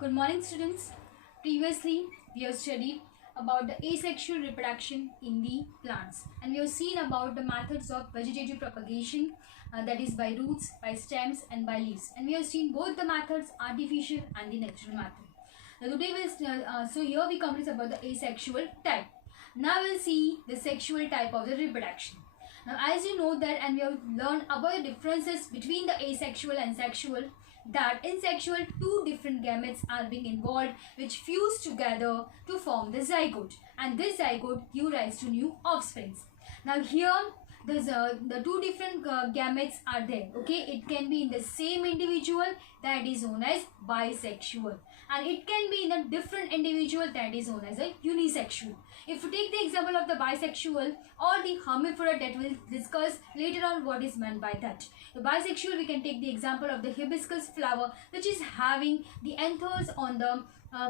Good morning, students. Previously, we have studied about the asexual reproduction in the plants, and we have seen about the methods of vegetative propagation, that is by roots, by stems, and by leaves. And we have seen both the methods, artificial and the natural method. Now today so here we come to about the asexual type. Now we'll see the sexual type of the reproduction. Now as you know that, and we have learned about the differences between the asexual and sexual, that in sexual two different gametes are being involved which fuse together to form the zygote, and this zygote give rise to new offsprings. Now here the two different gametes are there. Okay, it can be in the same individual, that is known as bisexual, and it can be in a different individual, that is known as a unisexual. If you take the example of the bisexual or the hermaphrodite, that we'll discuss later on what is meant by that. The bisexual, we can take the example of the hibiscus flower, which is having the anthers on the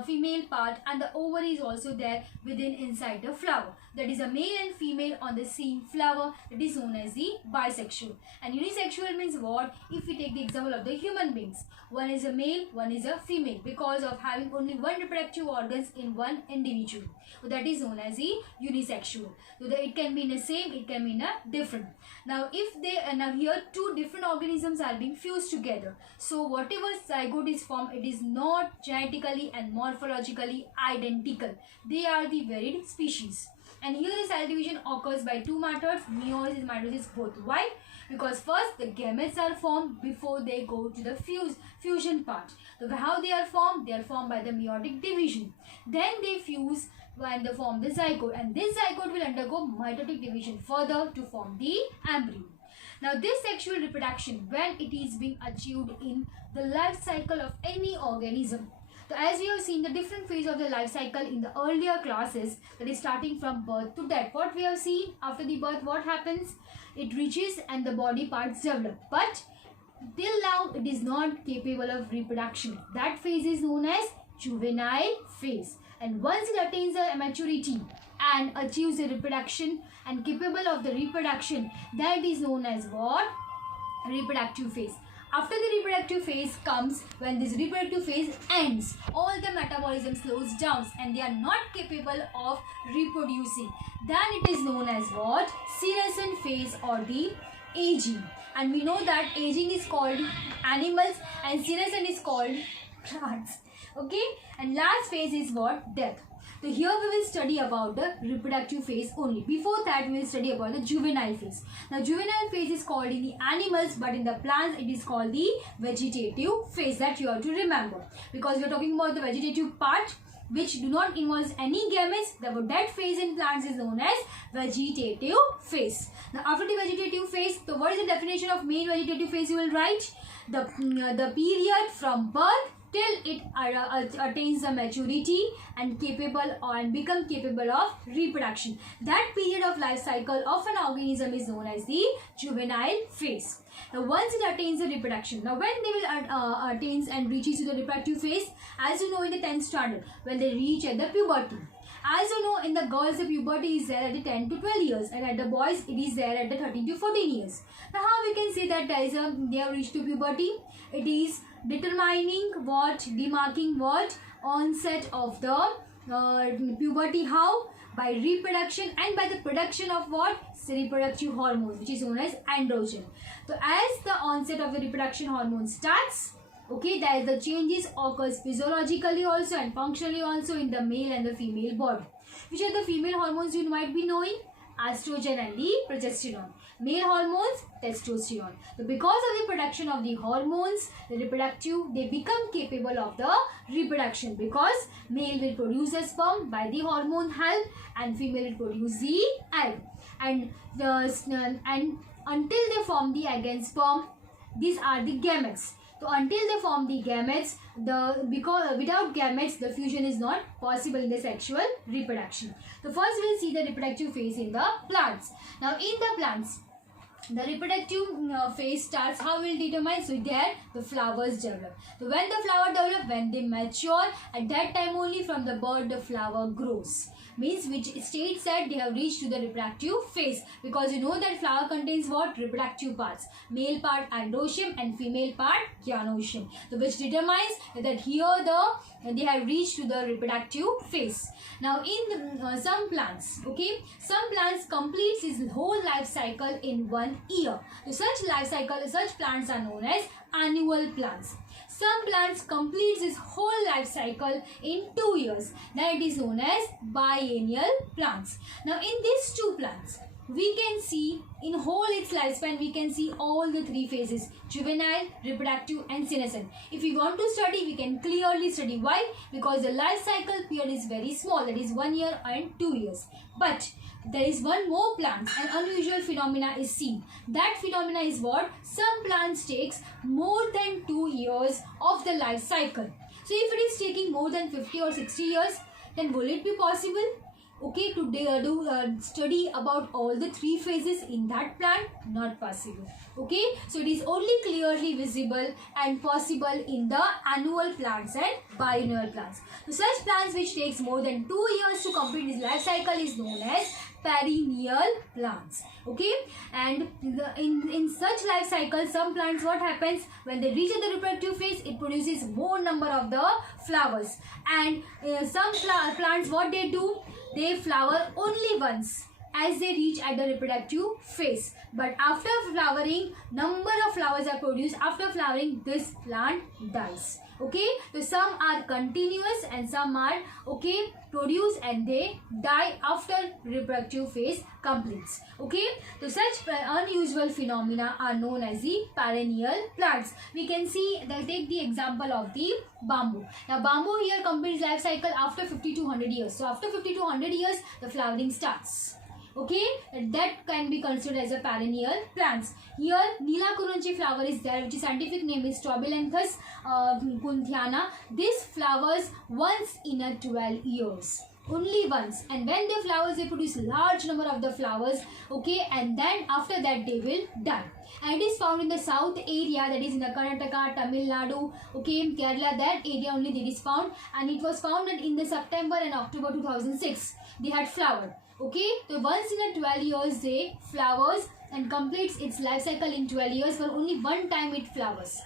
female part, and the ovary is also there within inside the flower. That is a male and female on the same flower. That is known as the bisexual. And unisexual means what? If we take the example of the human beings, one is a male, one is a female, because of having only one reproductive organs in one individual. So that is known as the unisexual. So it can be in the same, it can be in a different. Now if they now here two different organisms are being fused together, so whatever zygote is formed, it is not genetically and morphologically identical. They are the varied species. And here the cell division occurs by two methods, meiosis and mitosis both. Why? Because first the gametes are formed before they go to the fusion part. So how they are formed? They are formed by the meiotic division. Then they fuse when they form the zygote, and this zygote will undergo mitotic division further to form the embryo. Now this sexual reproduction, when it is being achieved in the life cycle of any organism. So as we have seen the different phase of the life cycle in the earlier classes, that is starting from birth to death. What we have seen after the birth, what happens? It reaches and the body parts develop. But till now it is not capable of reproduction. That phase is known as juvenile phase. And once it attains a maturity and achieves the reproduction and capable of the reproduction, that is known as what? Reproductive phase. After the reproductive phase comes, when this reproductive phase ends, all the metabolism slows down and they are not capable of reproducing. Then it is known as what? Senescent phase or the aging. And we know that aging is called animals and senescent is called plants. Okay, and last phase is what? Death. So here we will study about the reproductive phase only. Before that we will study about the juvenile phase. Now juvenile phase is called in the animals, but in the plants it is called the vegetative phase. That you have to remember, because we are talking about the vegetative part which do not involve any gametes. That phase in plants is known as vegetative phase. Now after the vegetative phase, so what is the definition of main vegetative phase? You will write the period from birth till it attains the maturity and become capable of reproduction. That period of life cycle of an organism is known as the juvenile phase. Now once it attains the reproduction, now when they will attains and reaches to the reproductive phase, as you know in the 10th standard, when they reach at the puberty. As you know, in the girls the puberty is there at the 10 to 12 years, and at the boys it is there at the 13 to 14 years. Now how we can say that they have reached to puberty? It is determining what, demarking what? Onset of the puberty. How? By reproduction and by the production of what? Reproductive hormones, which is known as androgen. So as the onset of the reproduction hormone starts, okay, that the changes occurs physiologically also and functionally also in the male and the female body. Which are the female hormones you might be knowing? Estrogen and the progesterone. Male hormones, testosterone. So because of the production of the hormones, the reproductive, they become capable of the reproduction, because male will produce a sperm by the hormone help and female will produce the egg. And until they form the egg and sperm, these are the gametes. So until they form the gametes, because without gametes the fusion is not possible in the sexual reproduction. So first we will see the reproductive phase in the plants. Now in the plants, the reproductive phase starts. How will determine? So there the flowers develop. So when the flower develop, when they mature, at that time only from the bud the flower grows. means which states that they have reached to the reproductive phase, because you know that flower contains what? Reproductive parts. Male part androecium and female part gynoecium. So which determines that here the they have reached to the reproductive phase. Now in some plants, okay, some plants completes its whole life cycle in 1 year. So such plants are known as annual plants. Some plants completes its whole life cycle in 2 years. Then it is known as biennial plants. Now in these two plants, we can see in whole its lifespan, we can see all the 3 phases: juvenile, reproductive and senescent. If we want to study, we can clearly study. Why? Because the life cycle period is very small, that is 1 year and 2 years. But there is one more plant, an unusual phenomena is seen. That phenomena is what? Some plants takes more than 2 years of the life cycle. So if it is taking more than 50 or 60 years, then will it be possible, okay, to do study about all the 3 phases in that plant? Not possible. Okay, so it is only clearly visible and possible in the annual plants and biennial plants. So such plants which takes more than 2 years to complete its life cycle is known as perennial plants. Okay, and in such life cycle, some plants, what happens when they reach the reproductive phase, it produces more number of the flowers. And some plants, what they do, they flower only once as they reach at the reproductive phase. But after flowering, number of flowers are produced. After flowering, this plant dies. Okay, so some are continuous and some are, okay, produce and they die after reproductive phase completes. Okay, so such unusual phenomena are known as the perennial plants. We can see, take the example of the bamboo. Now bamboo here completes life cycle after 50 to 100 years. So after 50 to 100 years, the flowering starts. Okay, that can be considered as a perennial plants. Here Neela Kurunchi flower is there, which is scientific name is Strobilanthes kunthiana. This flowers once in a 12 years. Only once, and when they flowers, they produce large number of the flowers, okay, and then after that they will die. And it is found in the south area, that is in the Karnataka, Tamil Nadu, okay, Kerala, that area only it is found, and it was founded in the September and October 2006. They had flowered. Okay, so once in a 12 years they flowers and completes its life cycle in 12 years. For only one time it flowers,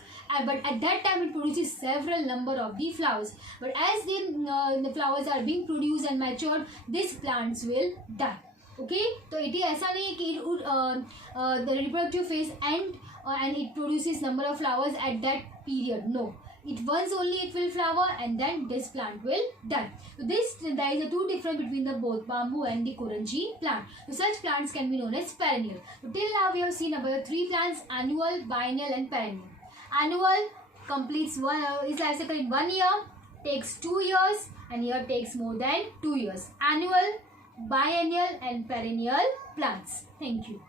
but at that time it produces several number of the flowers. But as the flowers are being produced and matured, these plants will die. Okay, so it is ऐसा नहीं कि the reproductive phase end and it produces number of flowers at that period. No. It once only it will flower and then this plant will die. So there is a two difference between the both bamboo and the Kurunchi plant. So such plants can be known as perennial. So till now we have seen about 3 plants: annual, biennial and perennial. Annual completes its life cycle in 1 year, takes 2 years, and here takes more than 2 years. Annual, biennial and perennial plants. Thank you.